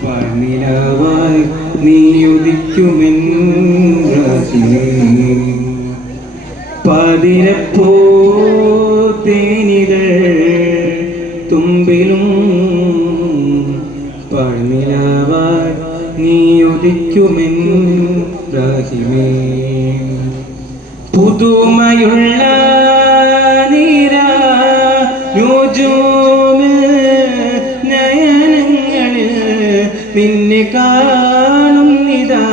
പനിലവായി നീയുദിക്കുമെന്ന് പതിരപ്പോ തേനികൾ തുമ്പിലും പനിലവായി നീയുദിക്കുമെന്ന് പുതുമയുള്ള നീരാ നിന്നെ കാണുന്നിതാ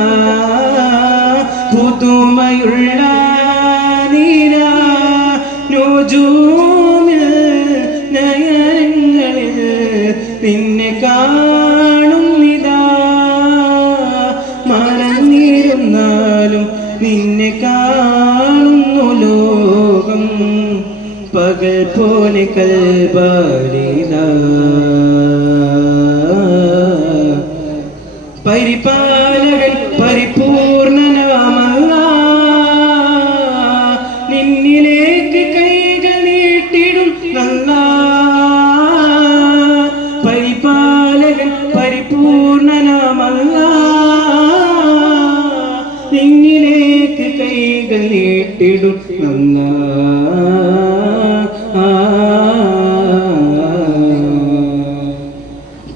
പുതുമയുള്ള നീരാ നോജൂമിൽ നയനങ്ങളിൽ നിന്നെ കാണുന്നിതാ മറന്നിരുന്നാലും നിന്നെ കാണുന്നു ലോകം പകൽ പോലെ കൽബാലിതാ പരിപാലകൻ പരിപൂർണനാമല്ലാഹ് നിന്നിലേക്ക് കൈകൾ നീട്ടിടും അല്ലാഹ് പരിപാലകൻ പരിപൂർണനാമല്ലാഹ് നിന്നിലേക്ക് കൈകൾ നീട്ടിടും അല്ലാഹ്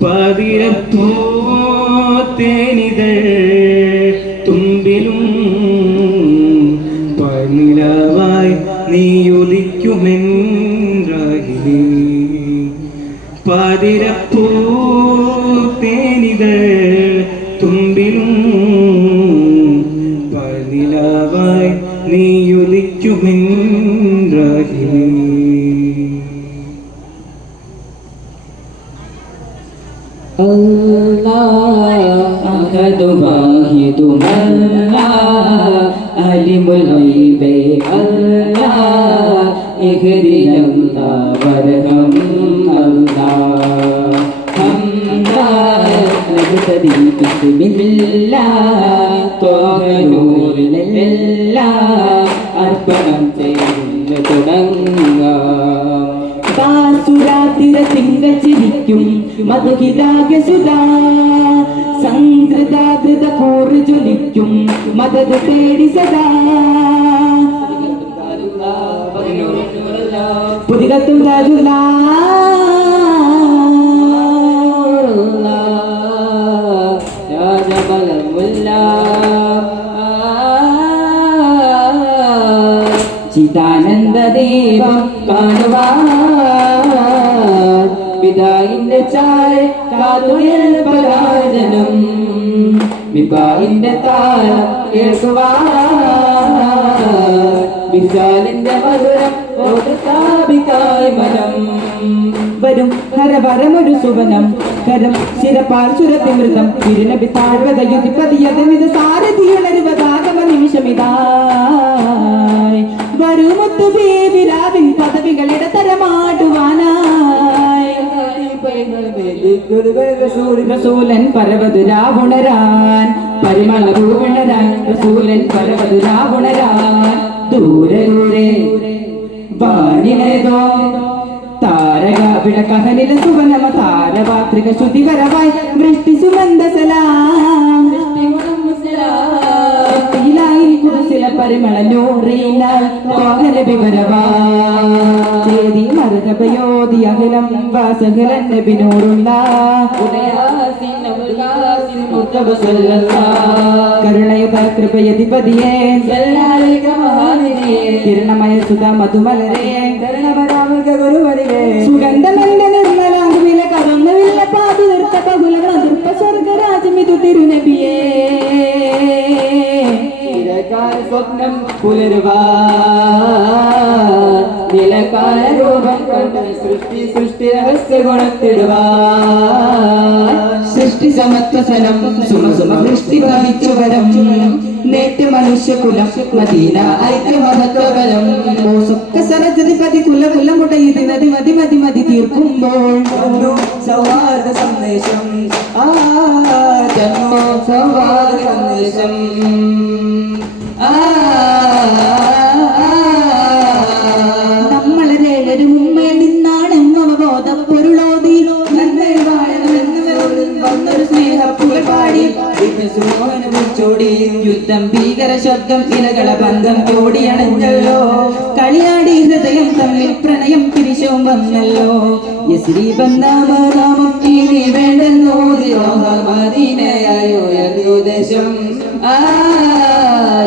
പതിരപ്പോ തേനിതൾ തുമ്പിലും പനിലവായി നീയൊലിക്കുമെന്ന് പതിരപ്പൂ തേനിതൾ തുമ്പിലും പനിലവായി നീയൊലിക്കുമെന്ന് أحد واحد الله عالم الغيب الله اهدنا الله وارحم الله حمدا نبتدي بسم الله طه نور لله أربعة തുടങ്ങാം സുരാതിര തിങ്കൾ ചിരിക്കും മധുഹിതാക സുധാ സംഘൃതാകൃത കൂറ് ജ്വലിക്കും മദത് തേടി സദാ പുതികത്തും താജുല്ലാ ചിദാനന്ദ ദീപം കാണുവാൻ പിതാവിന്റെ ചായ കാതുയൽ പരാജനം വിഭാവിന്റെ താളം കേൾക്കുവാൻ വിശാലിന്റെ മധുരം സ്ഥാപിക്കായി മനം വരും ഹരവരമൊരു സുവനം കരം ശിരപാൽ സുരതിമൃതം തിരുനബി താഴ്വത യുതിപതിയതമിത് സാരഥിയുണരുവതാഗമ നിമിഷമിതായി വരുമൊത്തു ബേബിരാവിൻ പദവികളിടതരമാടുവാനായി റസൂലൻ പരവതുരാവുണരാൻ പരിമള പൂവിണരാൻ റസൂലൻ പരവതുരാവുണരാൻ ദൂരെ ദൂരെ വാനിലേതോ താരക വിളക്കഹനില സുവനമ താരപാത്രിക ശ്രുതികരവായി വൃഷ്ടി സുമന്ദസലാം പരിമള നൂറിനാൽ ചേതി മർഹബയോതി അഖിലം വാസഹലൻ നബി നൂറുള്ള കരുണയുത കൃപയധിപതിയേ കിരണമയ സുധ മധുമലരേ സുഗന്ധമന്റെ നിർമ്മലാംഗുവില കവങ്ങവില്ല പാതു നിർത്ത ബഹുല മധുർപ്പ സ്വർഗരാജമിതു തിരുനബിയേ സ്വപ്നം പുലരുവാൻ നിലക്കാല രൂപം കൊണ്ട് സൃഷ്ടി രഹസ്യ ഗുണത്തിടുവാൻ സൃഷ്ടി സമത്വസനം സുമസുമ വൃഷ്ടി ഭവിച്ചു വരം നേറ്റ് മനുഷ്യകുലം മദീന ഐക്യമഹത്വബലം സുഖ സരജതിപതി കുലകുലമുടയത് നദി മതി മതി മതി തീർക്കുമ്പോൾ സൗഹാർദ്ദ സന്ദേശം സൗഹാർദ്ദ സന്ദേശം നമ്മളെ മുമ്പേ നിന്നാണ് ബോധപ്പൊരുളോതി നന്മ വാഴണമെന്ന് ചോടി യുദ്ധം ഭീകര ശബ്ദം ഇലകള ബന്ധം ചോടിയണഞ്ഞല്ലോ കളിയാടി ഹൃദയം തമ്മിൽ പ്രണയം തിരിശോം വന്നല്ലോ യസ്രീ ബന്ധാമനാമം ഇനി വേണ്ടെന്നോ മദീനയായോ ദേശം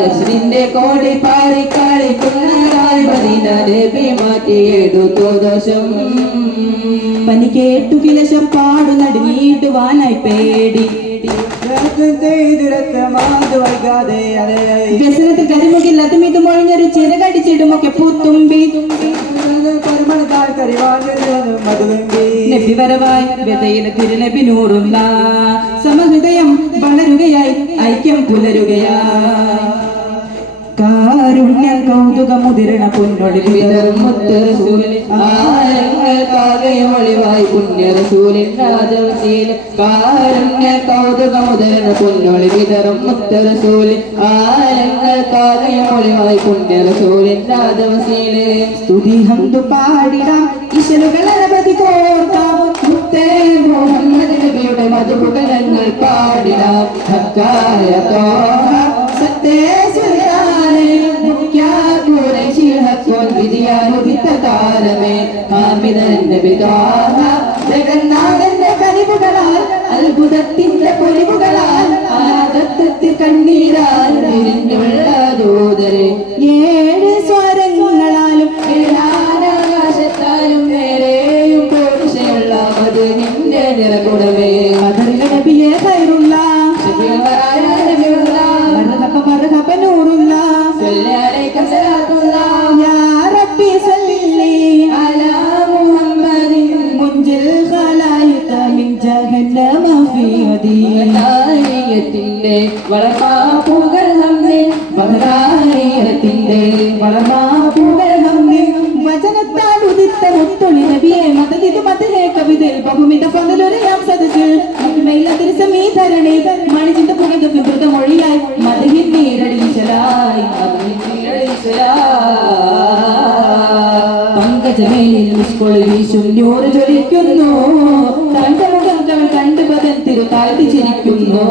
യസ്രിന്റെ കോടി പാറി കളിക്കുന്നതായി മദീന നബി മാറ്റിയെടുത്തു ദോഷം പനി കേട്ടു കിലശം പാടു നടുങ്ങിയിടുവാനായി പേടി വ്യസനത്തിൽ കരിമുകിൽ അതും ഇത് മൊഴിഞ്ഞൊരു ചിറകടിച്ചിടുമൊക്കെ പൂത്തുമ്പി നബി വരവായി വ്യതയിലെ തിരുനബി നൂറുള്ള സമഹൃദയം വളരുകയായി ഐക്യം പുലരുകയായി കാരുണ്യ കൗതുക മുതിരണ പൊന്നൊളി വിതറും ഒളിവായി പുണ്യറസൂലിൻ രാജവസീൽ കാരുണ്യ കൗതുക മുതിരണ പൊന്നൊളി വിതറും മുത്തറസൂലിൻ ഒളിവായി പുണ്യറസൂലിൻ രാജവസീല് സ്തുതി ഹംദു പാടിടാം ഇശലുകൾ അനവധി കോർക്കാം മുത്തേ മുഹമ്മദ് നബിയുടെ മധുഗണങ്ങൾ പാടിടാം ഹക്കായ തോഹ സത്തേ ജഗന്നാഥന്റെ കനിവുകളാൽ അത്ഭുതത്തിന്റെ പൊലിവുകളാൽ ആദത്തത്തിൽ കണ്ണീരാൽ ദൂതരെ ഏഴ് സ്വരങ്ങളാലും ഏഴാനാകാശത്താലും നേരെയും പോഷയുള്ള അത് നിന്റെ നിറകുടമേ നബിയെ കയറുള്ള നൂറുള്ള വളർമാപ്പൂകൾ ഹംദിൻ വദനായത്തിന്റെ വളർമാപ്പൂകൾ ഹംദിൻ വചനത്താൽ ഉദിത്ത മുത്തൊളി നബിയെ മദദിതു മദഹേ കവിതയിൽ ബഹുമിത ഫളലൊരയാം സദസ്സിൽ മഹിമയിലതിൽ സമീധരണി മണിചിന്ത പുകത വിദ്രുത മൊഴിയായി മദഹിൻ നീരടിശലായി പങ്കജമേലിൽ മുസ്കൊളി വീശും നൂറ് ജ്വലിക്കുന്നു തന്റെ മുഖം കവൾ കണ്ടു പദം തിരുതാഴ്ത്തി ചിരിക്കുന്നു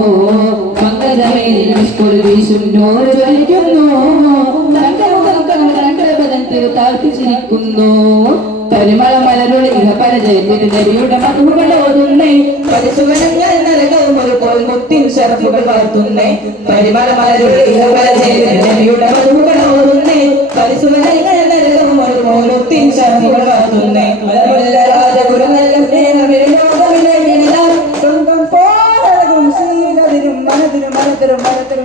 പങ്കജമേലിൽ മുസ്കൊളി വീശും നൂറ് ജ്വലിക്കുന്നു തന്റെ മുഖം കവൾ കണ്ടു പദം തിരുതാഴ്ത്തി ചിരിക്കുന്നു പരിമള മലരുളി പരജയത്തിന് നബിയുടെ മധുകൾ ഓതുന്നേ പരിശുവനങ്ങൾ നരകവും ഒരു പോൽ മുത്തിൻ ശറഫുകൾ വാർത്തുന്നേ പരിമള മലരുളി പരജയത്തിന് നബിയുടെ മധുകൾ ഓതുന്നേ പരിശുവനങ്ങൾ നരകവും ഒരു പോൽ മുത്തിൻ ശറഫുകൾ വാർത്തുന്നേ രാജഗുരു നല്ല സ്നേഹമില്ലാ സ്വന്തം പോലകും ശീലതിരും മനതിരും മനത്തിരും മനത്തിരും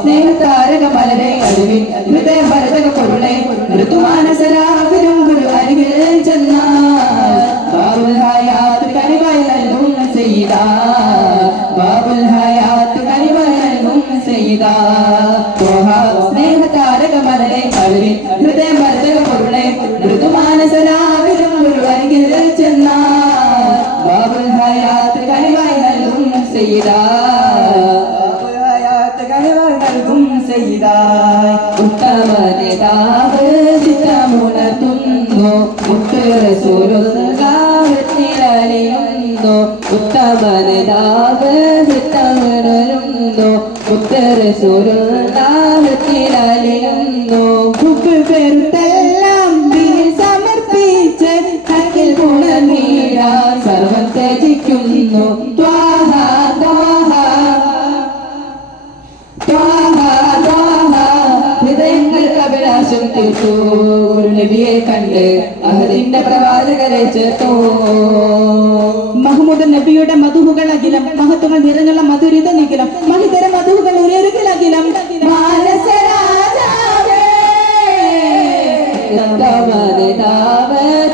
സ്നേഹതാരക മലരെ അറിവിൽ ഹൃദയ ഭരതക പൊരുളെ ഋതുമാനസരാവിലും ഗുരു അരികിൽ ചെന്നാൽ ബാബുൽ ഹയാത്ത് കനിവായി നൽകും സയ്യിദ ബാബുൽ ഹയാത്ത് കനിവായി നൽകും സയ്യിദ സ്നേഹതാരക മലരെ അറിവിൽ ഹൃദയ ഭരതക പൊരുളെ ഋതുമാനസരാവിലും ഗുരു അരികിൽ ചെന്നാൽ ബാബുൽ ഹയാത്ത് കനിവായി നൽകും സയ്യിദ ഉത്തമനിതാവ് ചിത്തമുണർത്തുന്നു മുത്തറസൂലുള്ളാഹത്തിലലിയുന്നു ഉത്തമനിതാവ് ചിത്തമുണരുന്നു മുത്തറസൂലുള്ളാഹത്തിലലിയുന്നു പെരുത്തെല്ലാം സമർപ്പിച്ച് കൽക്കിൽ പുണർന്നീരാൻ സർവം ത്യജിക്കുന്നു ഹൃദയങ്ങൾക്ക് തീർത്തു നബിയെ കണ്ട് അഹദിന്റെ പ്രവാചകരെ ചേർത്തു മഹ്മൂദ് നബിയുടെ മധുഹുകൾ അഖിലം മഹത്വങ്ങൾ നിറഞ്ഞുള്ള മധുരിത നിഖിലം മഹിതര മധുഹുകൾ ഉയരുകിലഖിലം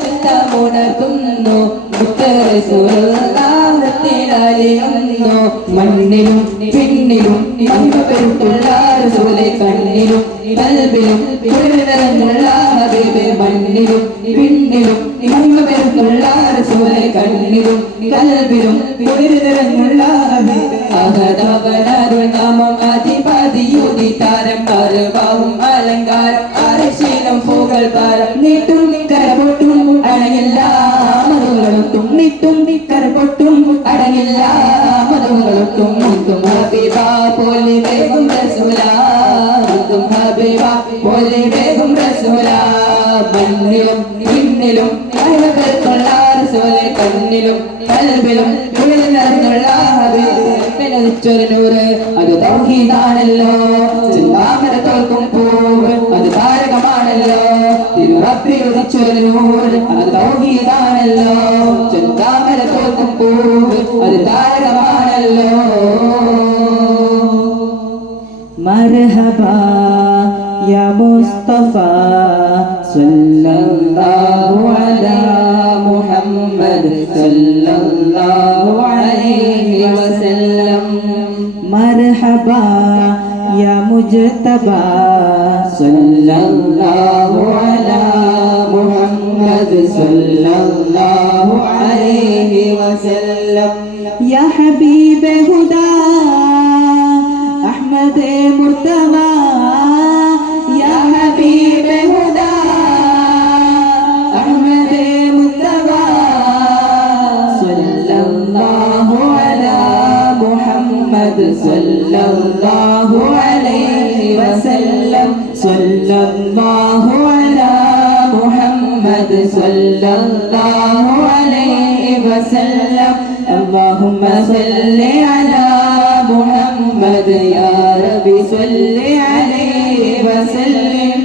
ചിത്തമുണർത്തുന്നു മണ്ണിലും പിന്നിലും പെരുത്തുള്ള കണ്ണിലും കൽബിലും മണ്ണിലും പിന്നിലും പെരുത്തുള്ള കണ്ണിലും കൽബിലും നാമം അധിപതിയുദിതാരം അറിവാവും അലങ്കാരം അരശീലം പൂകൾ പാരം നീട്ടും കരപൊട്ടും അണയില്ല മറുകളും തുണ്ണിട്ടും കരപൊട്ടും ഒട്ടും അടങ്ങില്ല മധുകളൊട്ടും മുത്തും ഹബീബ പോലെ വേഗം റസൂല മുത്തും ഹബീബ പോലെ വേഗം റസൂല മണ്ണിലും പിന്നിലും അഴകത്തുള്ള റസൂലെ കണ്ണിലും കൽബിലും ഉള്ളിലുള്ള ഹബീബിനൊരു നൂറ് അത് തൗഹീദാണല്ലോ ചെന്താമര തോൽക്കും പൂവ് അത് താരകമാണല്ലോ തിരുറബ്ബിൽ ഉദിച്ചൊരു നൂറ് അത് തൗഹീദാണല്ലോ ചെന്താമര തോൽക്കും പൂവ് അത് താരകമാണല്ലോ മർഹബാ യാ മുസ്തഫ സല്ലല്ലാഹു അലാ മുഹമ്മദ് സല്ലല്ലാഹു അലൈഹി വസല്ലം മർഹബാ യാ മുജ്തബ സല്ലല്ലാഹു അലാ മുഹമ്മദ് സല്ലല്ലാഹു അലൈഹി വസല്ലം യാ ഹബീബ ഹുദാ أحمد مرتضى يا حبيب هدى أحمد مرتضى صلى الله على محمد صلى الله عليه وسلم صلى الله على محمد صلى الله